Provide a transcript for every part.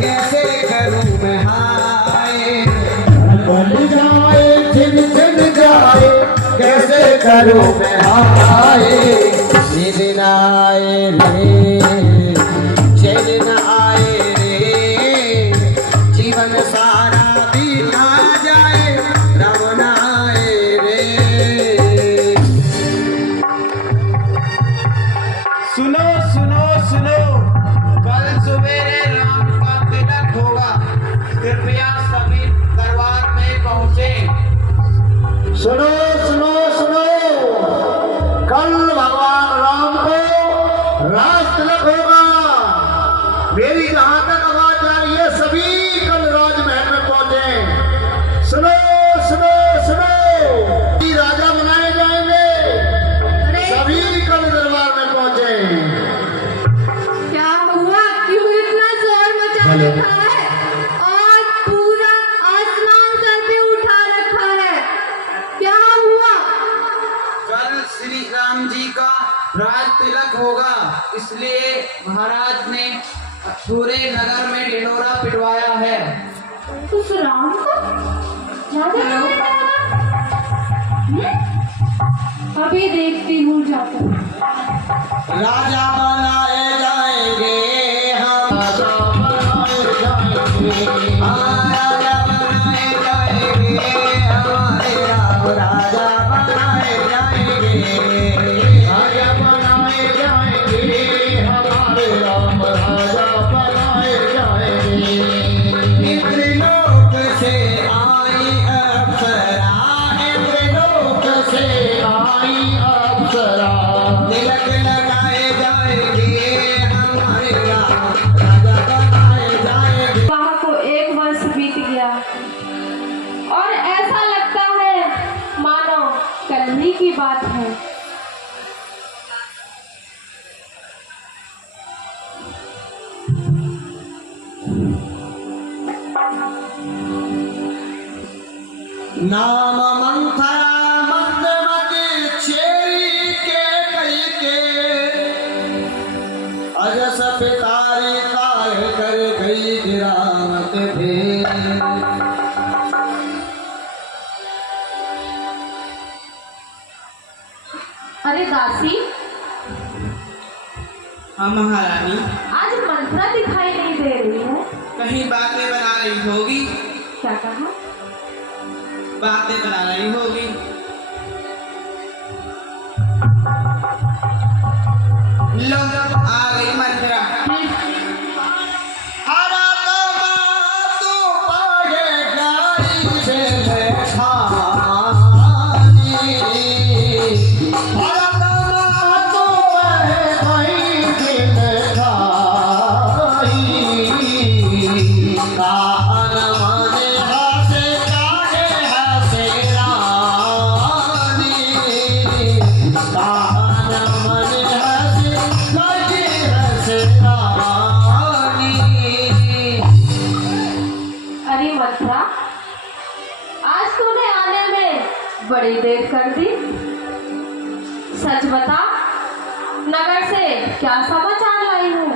कैसे करूं मैं हाय, बन जाए छिन छिन जाए कैसे करूं मैं हाय। ये दिन आए रे चैन न आए रे, जीवन सारा बीता जाए रब न आए रे। सुनो सुनो सुनो, कल सवेरे राम का तिलक होगा, कृपया सभी दरबार में पहुंचे। सुनो सुनो सुनो, कल भगवान राम को राज तिलक होगा। मेरी जहां तक आवाज आ रही है सभी कल राजमहल में पहुंचे। सुनो सुनो सुनो, राजा बनाए जाएंगे, सभी कल दरबार में पहुंचे। क्या हुआ, क्यों इतना शोर मचा रखा है और पूरा आसमान सर पे उठा रखा है? क्या हुआ? कल श्री राम जी का राज तिलक होगा, इसलिए महाराज ने पूरे नगर में ढिंढोरा पिटवाया है। उस राम को राजा अभी देखती हूँ जाकर। राजा बनाए जाएंगे हम, राजा बनाए जाएंगे, राजा बनाए जाएंगे हमारे राम, राजा बनाए जाएंगे, राजा बनाए जाएंगे हमारे राम, राजा बनाए जाएंगे। इंद्रलोक से आई अप्सरा, इंद्रलोक से आई अप्सरा, तिलक लगाए जाएंगे हमारे राम, राजा बनाए जाएंगे। विवाह को 1 वर्ष बीत गया और ऐसा लगता है मानो कल ही की बात है। नाम मंथरा मंदमति चेरी के कई के, अजस पितारी काल कर गई गिरावत भी। अरे दासी, हाँ महारानी, आज मंत्रा दिखाई नहीं दे रही है, कहीं बातें बना रही होगी। क्या कहा? बातें बना रही होगी। लो आ गई मंत्रा। हरा तू पाए गाई से खानी, हरा तो वह भाई दिन खाई, कान माने हासे काहे हासे रानी, कान माने हासे काहे हासे रानी। अरे मंत्रा, आज तूने आने में बड़ी देर कर दी। सच बता, नगर से क्या समाचार लाई है?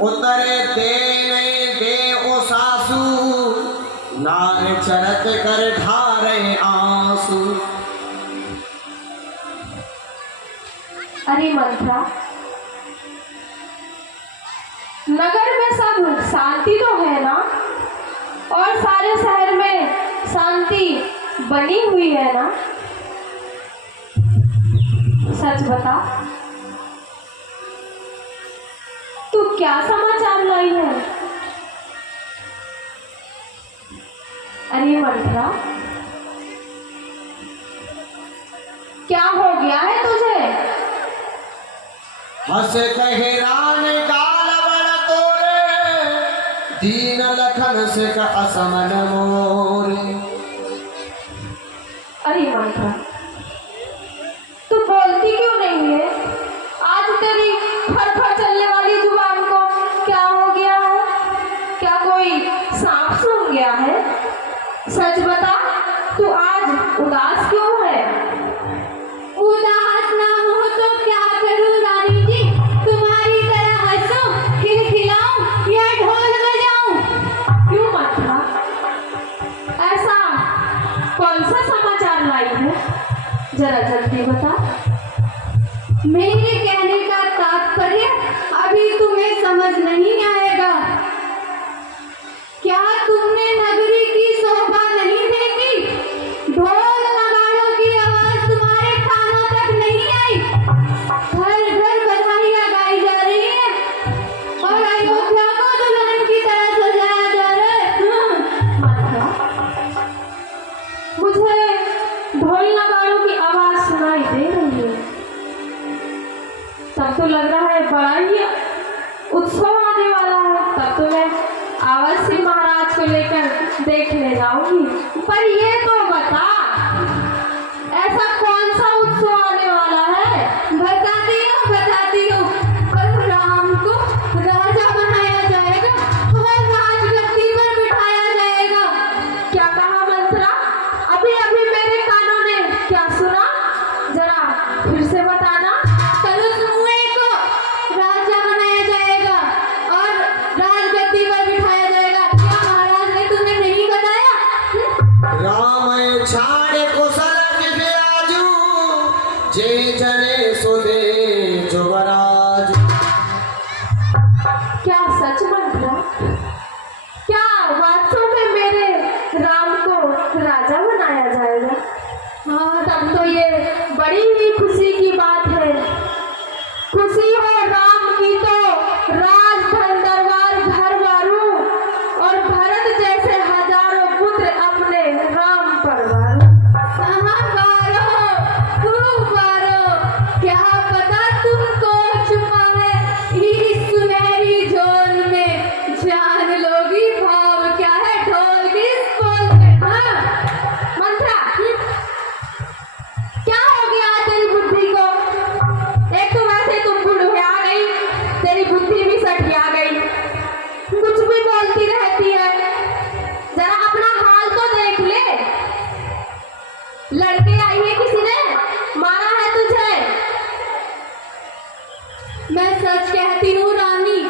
उतरे दे नहीं दे ओ सासू, नार चरत कर ढारे आंसू। अरे मंत्रा, नगर में सब शांति तो है ना, और सारे शहर में शांति बनी हुई है ना? सच बता, तू क्या समाचार लाई है? अरे मंत्रा, क्या हो गया है तुझे? हंस कहे रान काल बड़ तोरे, दीन लखन से का असमन मोरे। अरे मंत्रा, तू बोलती क्यों नहीं है? आज तेरी फर चलने वाली जुबान को क्या हो गया है? क्या कोई सांप सूंघ गया है? सच बता, तू आज उदास क्यों है? उदास ना हो तो क्या करूं रानी जी, तुम्हारी तरह हंसूं खिलखिलाऊं आने वाला है तब तो मैं अवश्य महाराज को लेकर देखने जाऊंगी। पर ये तो बता, ऐसा कौन सा उत्सव आने वाला है? बताती हूँ। कल राम को राजा बनाया जाएगा और राजगद्दी पर बिठाया जाएगा। क्या कहा मंत्रा? अभी अभी मेरे कानों ने क्या सुना? जरा फिर से बताना। तरुणमुए को राजा बनाया जाएगा और राजगद्दी पर बिठाया जाएगा। क्या महाराज ने तुम्हें नहीं बताया? राम छाड़े कुशल के आजू, जे जने सुदे जुवराज। क्या सच मंत्रा? क्या वास्तव में मेरे राम को राजा बनाया जाएगा? हाँ, तब तो ये बड़ी ही खुशी की बात है। खुशी हो राम की तो राजधन दरबार घर वारू और भरत जैसे हजारों पुत्र अपने राम पर वारू। खूब वारो, क्या पता तुमको छुपा है इस सुनहरी झोल में। जान लोगी भाव क्या है ढोल की इस बोल में। हाँ मंत्रा, क्या हो गया तेरी बुद्धि को? एक तो वैसे तुम बुढ़िया गई, तेरी बुद्धि भी सठिया गई, कुछ भी बोलती रहती है। जरा अपना हाल तो देख ले। लड़के आई है, किसी ने मारा है तुझे? मैं सच कहती हूँ रानी,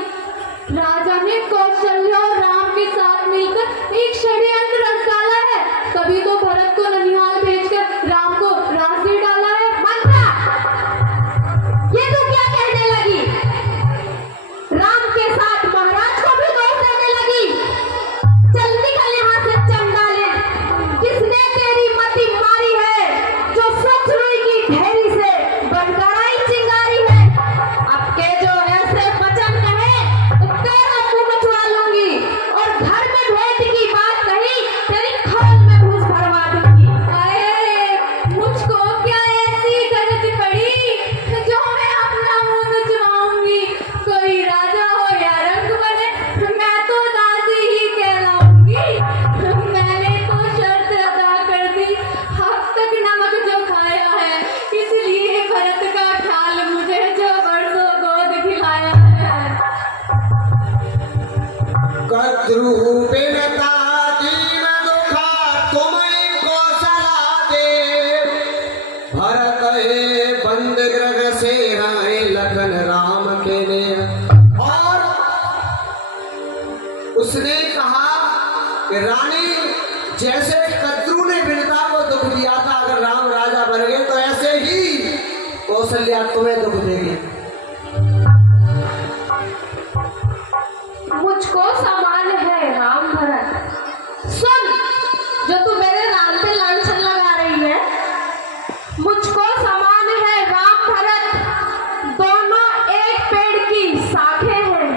राजा ने कौशल्य और राम के साथ मिलकर एक षड्यंत्र रच डाला है। कभी तो भरत को ननिहाल भेजकर राम को राजगीर डाला है। मंत्रा, ये तू क्या कहने लगी? राम के साथ महाराज को भी दोष देने लगी? चल निकल यहाँ से चंडाले। किसने तेरी मति मारी है जो स्वच्छ रुई की ढेरी से बनकर आई चिंगारी है? अब के जो ऐसे वचन कहे तो तेरा मुंह मचवा लूंगी और घर में भेंट की बात कही तेरी खोल में घूस भरवा दूंगी। अरे मुझको क्या ऐसी गरज पड़ी जो मैं अपना मुंह नुचवाऊंगी? कोई राजा हो या रंग बने, मैं तो दासी ही कहलाऊंगी। मैंने तो शर्त अदा कर दी, अब तक नमक जो खाया है, इसलिए भरत का ख्याल मुझे जो बरसों गोद खिलाया है। कद्रु बिनता दीन दुखा तुम्हें कौशला दे। भरत है बंद ग्रह से राय लखन राम के ने। और उसने कहा कि रानी, जैसे कद्रु ने बिनता को दुख दिया था, अगर राम राजा बन गए तो ऐसे ही कौशल्या तुम्हें दुख देगी। मुझको समान है राम भरत। सुन, जो तू मेरे राम पे लांछन लगा रही है, मुझको समान है राम भरत। दोनों एक पेड़ की शाखें हैं।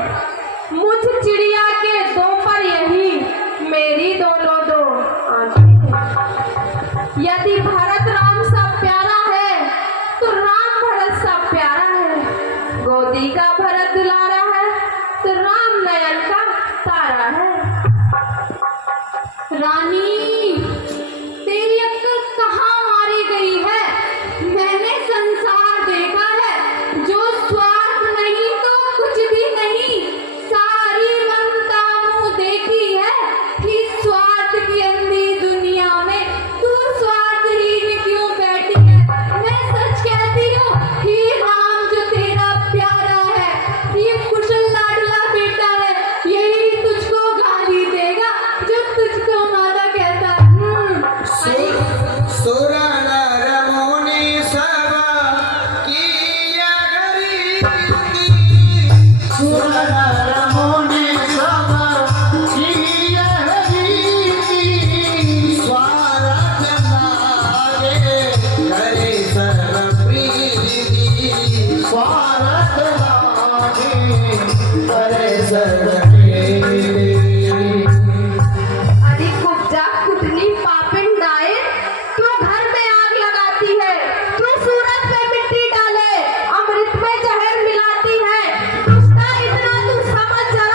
मुझ चिड़िया के दो पर यही मेरी दोनों दो आंखें हैं। यदि भरत राम सा प्यारा है तो राम भरत सा प्यारा है। गोदी का भरत दुलारा है तो राम नयन का तारा है। रानी, तेरी अक्ल कहाँ मारी गई है? मैंने संसार देखा है जो स्वार्थ नहीं तो कुछ भी नहीं। सारी ममता मुँह देखी है इस स्वार्थ की अंधी दुनिया में तू स्वार्थहीन क्यों बैठी है? मैं सच कहती हूँ, ही राम जो तेरा प्यारा है, ये कुशल लाडला बेटा है, यही तुझको गाली देगा जो तुझको माता कहता है। सुर नर मुनि सब किया गरीबी। सुर नर मुनि सब किया गरीबी। स्वार्थ लागे करे सर्व प्रीति। स्वार्थ लागे करे सर्व अधिक उपजा कुटनी पापिन नाये, क्यों घर में आग लगाती है? क्यों सूरज पे मिट्टी डाले, अमृत में जहर मिलाती है? दुष्टा इतना तू समझ जा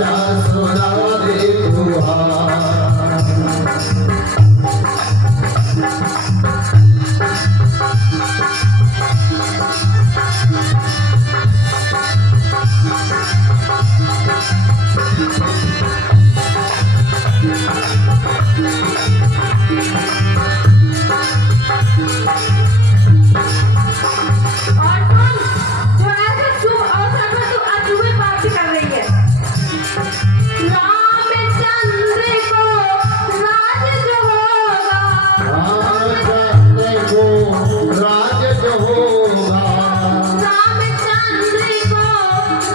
साचा सुना दे तुहार। और तुम जो ऐसे शुभ अवसर पर तू अचूके बात कर रही है। रामचंद्र को राज जो होगा, रामचंद्र को राज जो होगा, रामचंद्र को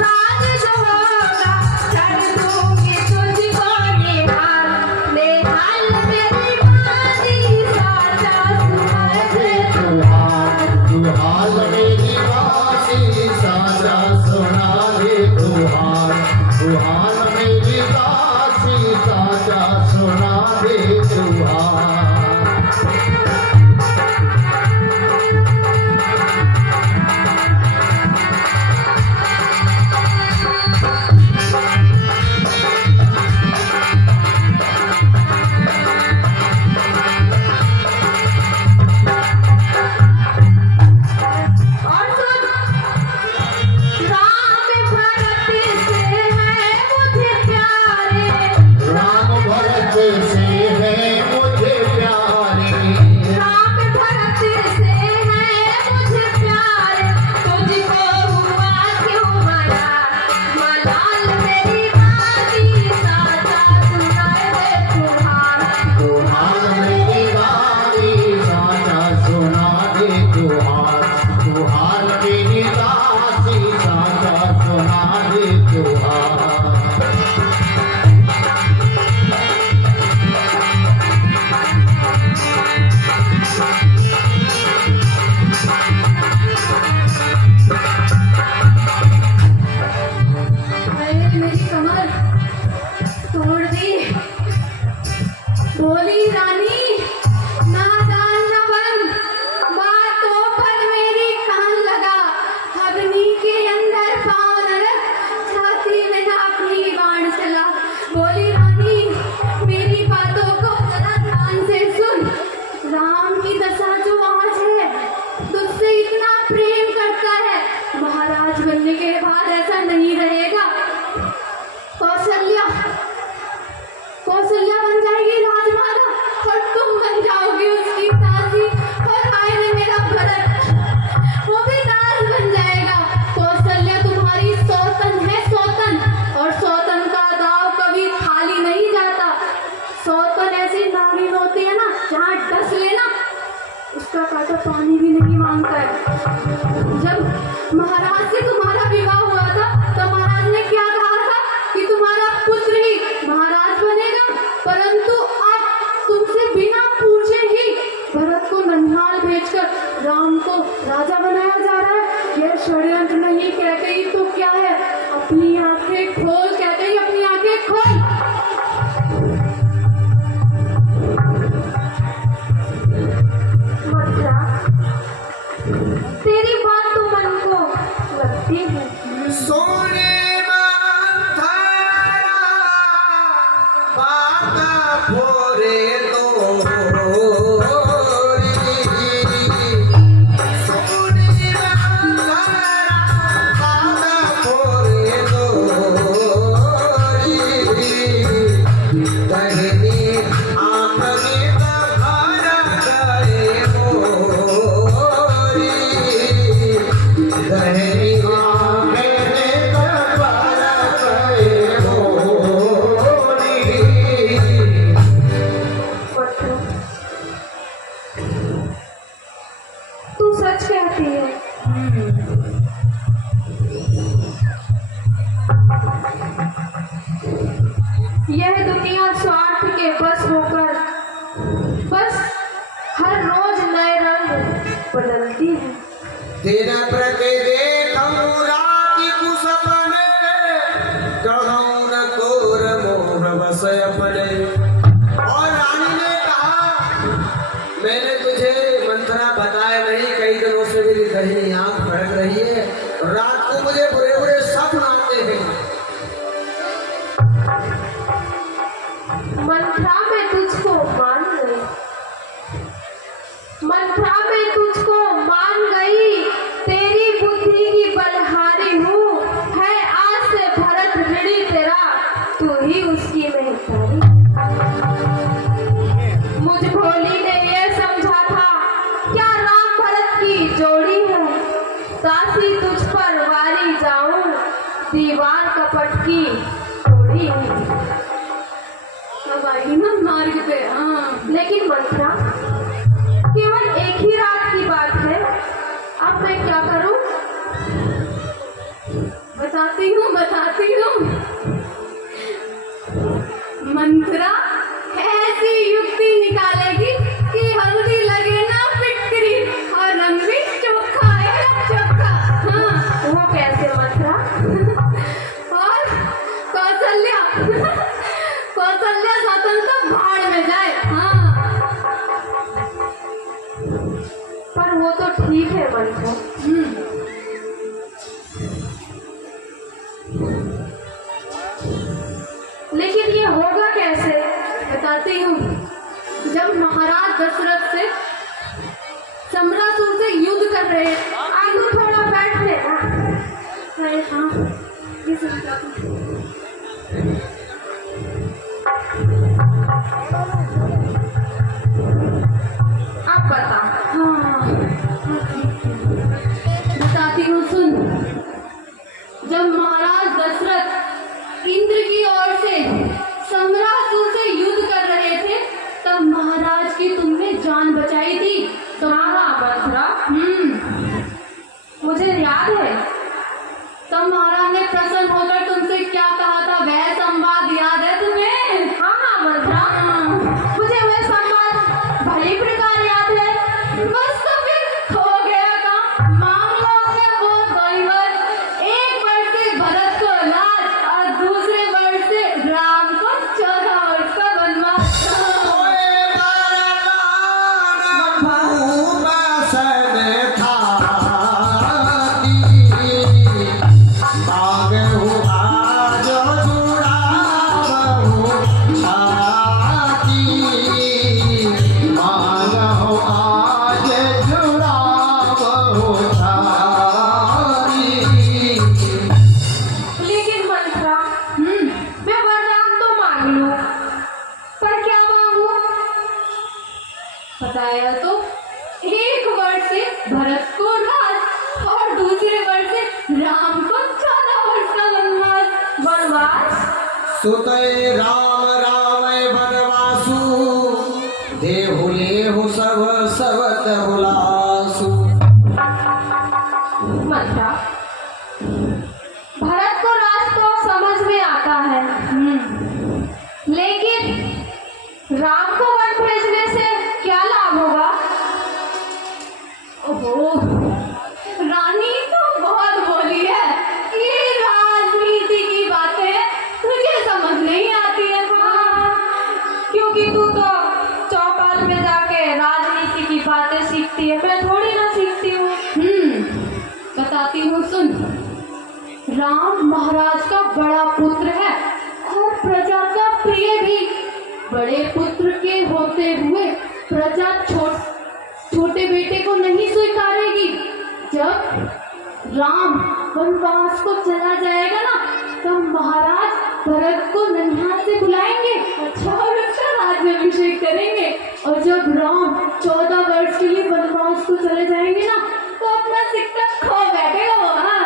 राज जो होगा, कर दूंगी तुझको निहाल, निहाल मेरी बाती साचा सुना दे तुहार। तुहार मेरी बासी साचा सुना दे तुहार। तुहार मेरी बासी साचा सुना दे तुहार। और सुन, राम भरत से है मुझे प्यारे, राम भरत से है मुझे प्यारे। राम भरत से है मुझे प्यारे, तुझको हुआ क्यों मलाल, मलाल मेरी बाती साचा सुना दे तुहार। तुहार मेरी बासी साचा सुना दे तुहार। तुहार मेरी बासी साचा सुना दे तुहार। अरे मेरी कमर तोड़ दी। बोली रानी नादान न बन, बातों पर मेरी कान लगा, अग्नि के अंदर पाँव न रख, छाती में न अपनी बाण चला। बोली रानी मेरी बातों को जरा ध्यान से सुन, राम की दशा जो आज है, तुझसे इतना प्रेम करता है, महाराज बनने के बाद ऐसा नहीं रहेगा। कौशल्या कौशल्या बन जाएगी राजमाता और तुम बन जाओगी उसकी दासी, और आए में मेरा भरत वो भी दास बन जाएगा। कौशल्या तुम्हारी सौतन है, सौतन, और सौतन का दाव कभी खाली नहीं जाता। सौतन ऐसी नागिन होती है ना, जहाँ डस लेना उसका कांटा पानी भी नहीं मांगता है। जब महाराज से तुम्हारा विवाह हुआ था तो महाराज ने क्या कहा था कि तुम्हारा पुत्र ही महाराज बनेगा, परंतु अब तुमसे बिना पूछे ही भरत को ननिहाल भेजकर राम को राजा बनाया जा रहा है। यह षड्यंत्र नहीं कहते ही तो क्या है, अपनी आंखें खोल कहते ही अपनी आंखें खोल। मत जा, तेरी बात तो मन को लगती है। सोने मंथरा बात भोरे तोरी। सोने मंथरा बात भोरे तोरी। दहनी आँख में तघरा गए मोरी। दहनी आँख में तघरा गए मोरी। तू सच कहती है। यह दुनिया स्वार्थ के बस होकर बस हर रोज नए रंग बदलती है। तेरा प्रति देखूं राति कुसपने, कहूं न कोर मोह बस अपने। और रानी ने कहा मैंने तुझे मंत्रा बताया नहीं, कई दिनों से मेरी दहिनी आंख भड़क रही है, रात को मुझे बुरे बुरे सपने आते हैं। मंत्रा मैं तुझको मान गई, मंत्रा मैं तुझको मान गई, तेरी बुद्धि की बलहारी हूँ, है आज से भरत ऋणी तेरा, तू ही उसकी महतारी। मुझ भोली ने ये समझा था क्या राम भरत की जोड़ी है, दासी तुझ पर वारी जाऊं, दीवार कपट की जोड़ी है। अब आएगी ना मार्ग पे। हाँ, लेकिन मंत्रा केवल एक ही रात की बात है, अब मैं क्या करूं? बताती हूँ मंत्रा ऐसी युक्ति निकालेगी कि हल्दी लगे ना फिटकरी और रंग भी चोखा है चोखा। हाँ, वो कैसे मंत्रा? और कौशल्या स्वतंत्र भाड़ में जाए। हाँ, पर वो तो ठीक है मंत्रा। लेकिन ये होगा कैसे? बताती हूँ। जब महाराज दशरथ से सम्रासुर से युद्ध कर रहे, आगू थोड़ा बैठ लेना। अरे हाँ, ये समझाती हूँ। अब बता। हाँ, बताती हूँ, सुन। जब महाराज दशरथ इंद्र की ओर से सम्रासुर से युद्ध कर रहे थे, तब महाराज की तुमने जान बचाई थी। तो मंत्रा, मुझे याद है। तब महाराज ने प्रसन्न होकर तुमसे क्या कहा था, वह संवाद याद है तुम्हें? हाँ मंत्रा, मुझे वह संवाद भली प्रकार याद है। बस तो फिर हो गया काम। मामला में वो दैवत, एक वर्ष से भरत को राज और दूसरे वर्ष से राम को 14 वर्ष का वनवास। लेकिन मंत्रा, मैं वरदान तो मांग लूं, पर क्या मांगू? बताया तो, एक वर्ष से भरत को राज और दूसरे वर्ष से राम को 14 वर्ष का वनवास। सुतय राम रामय वनवासु, देहु लेहु सब सवत हुलासु। मंत्रा, भरत को राज तो समझ में आता है, लेकिन राम को वन भेजने से क्या लाभ होगा? ओहो, रानी तो बहुत बोली है कि राजनीति की बातें तुझे समझ नहीं आती है। हाँ, क्योंकि तू तो चौपाल में जाके राजनीति की बातें सीखती है, मैं थोड़ी ना सीखती हूँ। बताती हूँ, सुन। राम महाराज का बड़ा पुत्र है और प्रजा का प्रिय भी। बड़े पुत्र के होते हुए प्रजा छोटे बेटे को नहीं स्वीकारेगी। जब राम वनवास को चला जाएगा ना, तब महाराज भरत को ननिहाल से बुलाएंगे, अच्छा, और उसका राज्याभिषेक करेंगे। और जब राम 14 वर्ष के लिए वनवास को चले जाएंगे ना, तो अपना सिक्का खो बैठेगा वो। हाँ,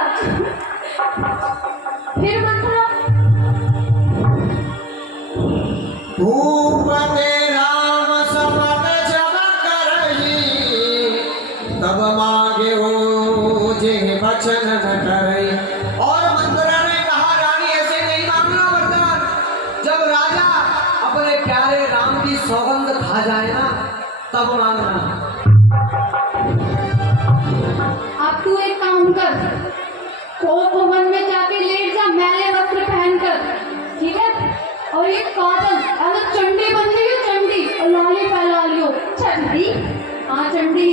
फिर मंत्रा, भूपते राम सपत चमक रही, तब मांगे हो जे वचन न करई। और मंत्रा ने कहा, रानी ऐसे नहीं मांगना वरदान। जब राजा अपने प्यारे राम की सौगंध खा जाए ना, तब मांगना। अब तू एक काम कर, भवन में जाके लेट जा, मैले वस्त्र पहनकर, ठीक है? और एक काजल, अगर चंडी बन गई हो, चंडी, और लाली फैला लियो। चंडी? हाँ, चंडी।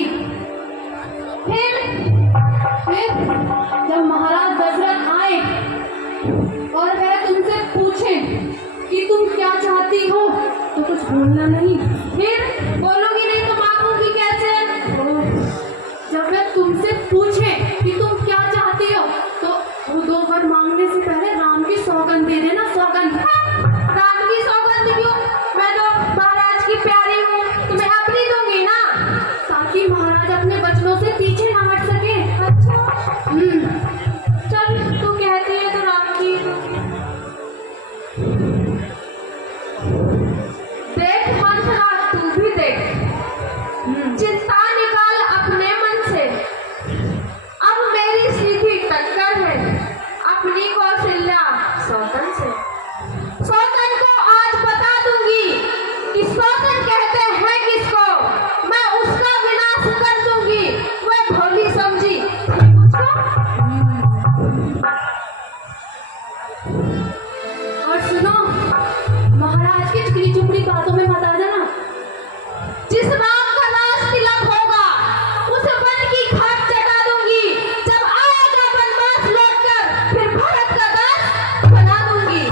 फिर जब महाराज दशरथ आए और वह तुमसे पूछे कुछ भूलना नहीं। फिर बोलोगी नहीं तो मांगूंगी कैसे? जब मैं तुमसे पूछे कि तुम क्या चाहती हो तो वो 2 वर मांगने से पहले राम की सौगंध दे देना। सौगंध? राम की सौगंध क्यों? मैं तो महाराज की प्यारी हूँ, तुम्हें अपनी दूंगी ना, ताकि महाराज अपने बचनों से पीछे ना हट सके। अच्छा चल, तू कहती है तो राम की। देख मंथरा, तू भी देख, चिंता निकाल अपने मन से। अब मेरी सीधी टक्कर है अपनी कौशल्या सौतन से। सौतन को आज बता दूंगी कि सौतन कहते हैं किसको। मैं उसका विनाश कर दूंगी। वह भोली समझी ठीक उसको। और सुनो, महाराज की चुगली चुपड़ी बातों में मत आ जाना। जिस राम का राज तिलक होगा उसे वन की खाक चटा दूंगी। जब आएगा वनवास लौटकर फिर भारत का दास बना दूंगी।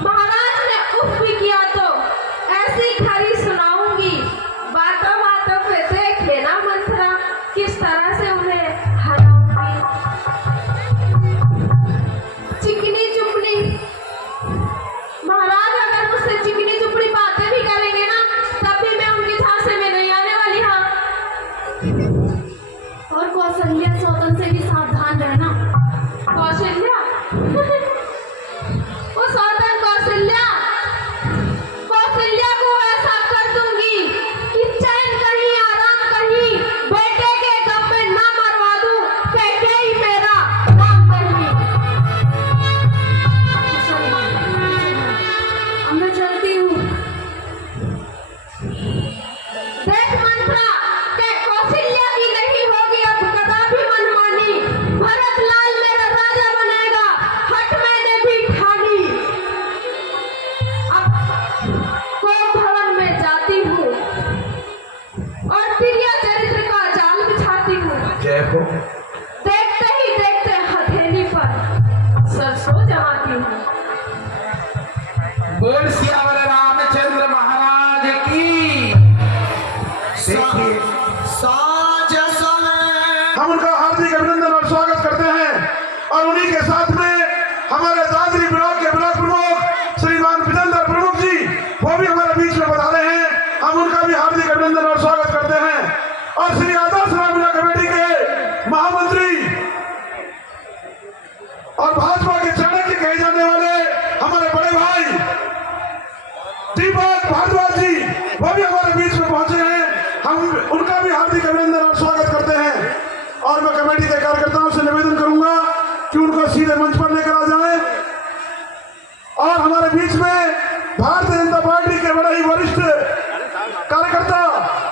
महाराज ने उफ भी किया तो ऐसी खरी सुनाऊंगी। बातों बातों पे देख लेना मंथरा किस तरह से उन्हें हराऊंगी। चिकनी चुपड़ी महाराज अगर मुझसे चिकनी चुपड़ी बातें भी करेंगे ना तब भी मैं उनकी झांसे में नहीं आने वाली। हाँ, और कौशल्या सौतन से भी सावधान रहना। कौशल्या वो सौतन कौशल्या को ऐसा कर दूंगी कि चैन कहीं आराम कहीं, बेटे के गम में ना मरवा दूं, कहके ही मेरा नाम कहीं। अब मैं चलती हूँ। देख मंत्रा के कौशल्या की नहीं होगी अब कदापि मनमानी। भरत लाल मेरा राजा बनेगा, हट मैंने भी ठानी। अब कोप भवन में जाती हूँ और प्रिया चरित्र का जाल बिछाती हूँ। जय हो। देखते ही देखते हथेली पर सरसों जमाती हूँ। बोल सियावर रामचंद्र महाराज की। देखिए, साज समय हम उनका हार्दिक अभिनंदन और स्वागत करते हैं और उन्हीं के साथ में हमारे दादरी ब्लॉक के ब्लॉक प्रमुख श्रीमान विजेंद्र प्रमुख जी वो भी हमारे बीच में बता रहे हैं। हम उनका भी हार्दिक अभिनंदन और स्वागत करते हैं। और श्री आदर्श रामलीला कमेटी के महामंत्री और भाजपा के चाणक्य कहे जाने वाले हमारे बड़े भाई दीपक भारद्वाज जी वो भी हमारे बीच में पहुंचे हैं। हम उनका भी हार्दिक अभिनंदन और स्वागत करते हैं। और मैं कमेटी के कार्यकर्ताओं से निवेदन करूंगा कि उनको सीधे मंच पर लेकर आ जाएं। और हमारे बीच में भारतीय जनता पार्टी के बड़े ही वरिष्ठ कार्यकर्ता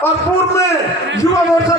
और पूर्व में युवा मोर्चा